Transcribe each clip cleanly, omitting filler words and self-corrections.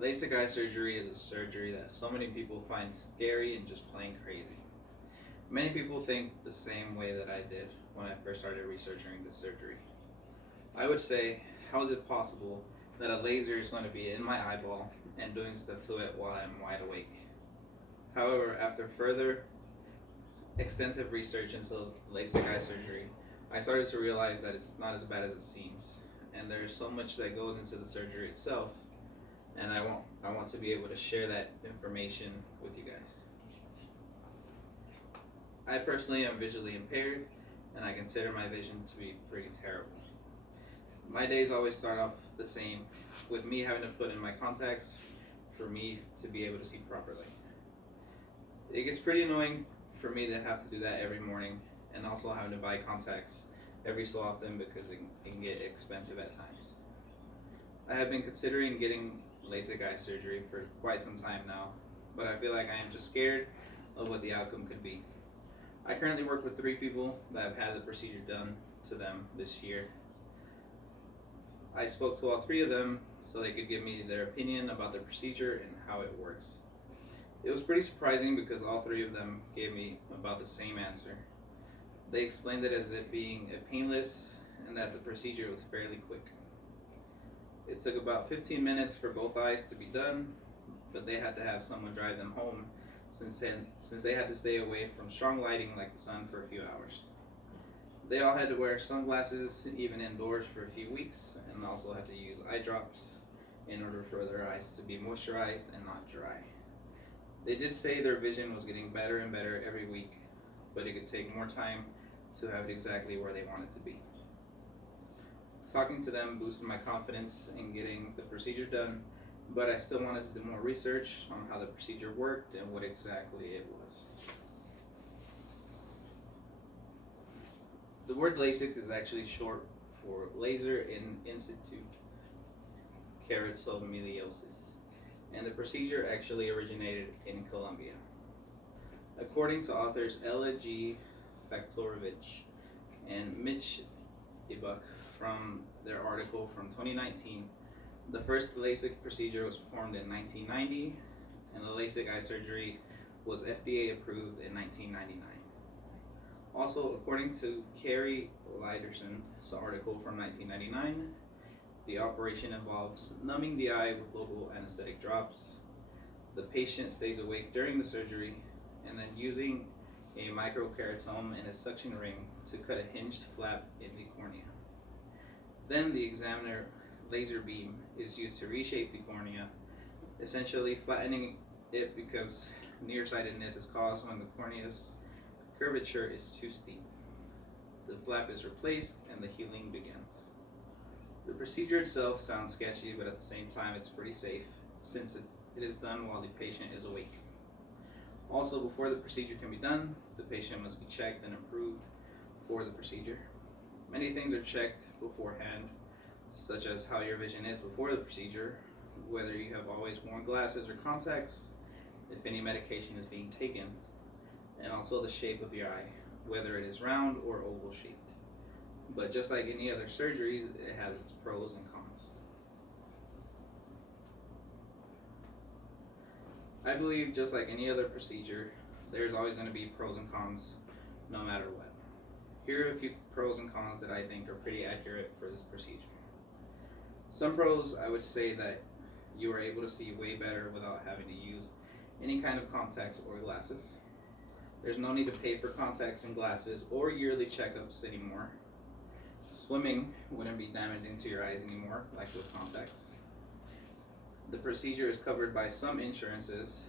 LASIK eye surgery is a surgery that so many people find scary and just plain crazy. Many people think the same way that I did when I first started researching this surgery. I would say, how is it possible that a laser is going to be in my eyeball and doing stuff to it while I'm wide awake? However, after further extensive research into LASIK eye surgery, I started to realize that it's not as bad as it seems, and there's so much that goes into the surgery itself, and I want to be able to share that information with you guys. I personally am visually impaired, and I consider my vision to be pretty terrible. My days always start off the same, with me having to put in my contacts for me to be able to see properly. It gets pretty annoying for me to have to do that every morning, and also having to buy contacts every so often because it can get expensive at times. I have been considering getting LASIK eye surgery for quite some time now, but I feel like I am just scared of what the outcome could be. I currently work with 3 people that have had the procedure done to them this year. I spoke to all 3 of them so they could give me their opinion about the procedure and how it works. It was pretty surprising because all 3 of them gave me about the same answer. They explained it as it being painless and that the procedure was fairly quick. It took about 15 minutes for both eyes to be done, but they had to have someone drive them home since they had to stay away from strong lighting like the sun for a few hours. They all had to wear sunglasses even indoors for a few weeks, and also had to use eye drops in order for their eyes to be moisturized and not dry. They did say their vision was getting better and better every week, but it could take more time to have it exactly where they want it to be. Talking to them boosted my confidence in getting the procedure done, but I still wanted to do more research on how the procedure worked and what exactly it was. The word LASIK is actually short for laser in situ keratomiliosis, and the procedure actually originated in Colombia. According to authors Ella G. Faktorovich and Mitch Ibuk from their article from 2019, the first LASIK procedure was performed in 1990, and the LASIK eye surgery was FDA approved in 1999. Also, according to Carrie Leiderson's article from 1999, the operation involves numbing the eye with local anesthetic drops. The patient stays awake during the surgery, and then using a microkeratome and a suction ring to cut a hinged flap in the cornea. Then the examiner laser beam is used to reshape the cornea, essentially flattening it because nearsightedness is caused when the cornea's curvature is too steep. The flap is replaced and the healing begins. The procedure itself sounds sketchy, but at the same time it's pretty safe since it is done while the patient is awake. Also, before the procedure can be done, the patient must be checked and approved for the procedure. Many things are checked beforehand, such as how your vision is before the procedure, whether you have always worn glasses or contacts, if any medication is being taken, and also the shape of your eye, whether it is round or oval shaped. But just like any other surgeries, it has its pros and cons. I believe just like any other procedure, there's always going to be pros and cons no matter what. Here are a few pros and cons that I think are pretty accurate for this procedure. Some pros, I would say that you are able to see way better without having to use any kind of contacts or glasses. There's no need to pay for contacts and glasses or yearly checkups anymore. Swimming wouldn't be damaging to your eyes anymore, like with contacts. The procedure is covered by some insurances,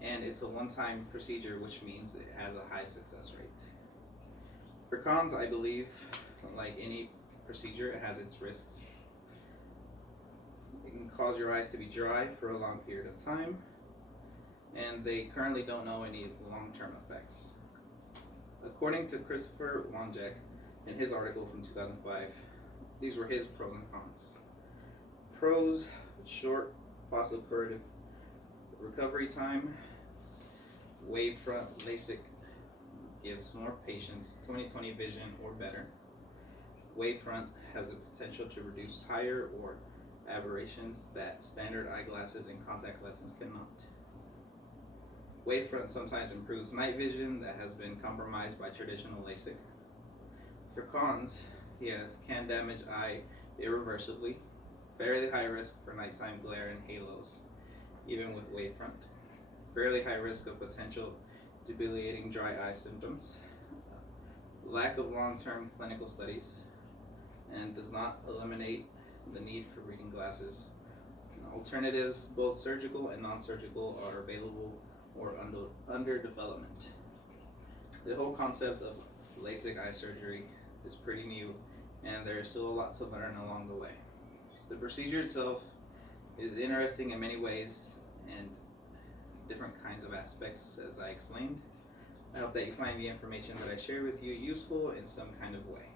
and it's a one-time procedure, which means it has a high success rate. For cons, I believe, like any procedure, it has its risks. It can cause your eyes to be dry for a long period of time, and they currently don't know any long-term effects. According to Christopher Wanjek in his article from 2005, these were his pros and cons. Pros: short postoperative recovery time. Wavefront LASIK gives more patients 20/20 vision or better. Wavefront has the potential to reduce higher or aberrations that standard eyeglasses and contact lenses cannot. Wavefront sometimes improves night vision that has been compromised by traditional Lasik. For cons, yes, can damage eye irreversibly, fairly high risk for nighttime glare and halos, even with wavefront, fairly high risk of potential debilitating dry eye symptoms, lack of long-term clinical studies, and does not eliminate the need for reading glasses. Alternatives, both surgical and non-surgical, are available or under development. The whole concept of LASIK eye surgery is pretty new, and there is still a lot to learn along the way. The procedure itself is interesting in many ways and different kinds of aspects, as I explained. I hope that you find the information that I share with you useful in some kind of way.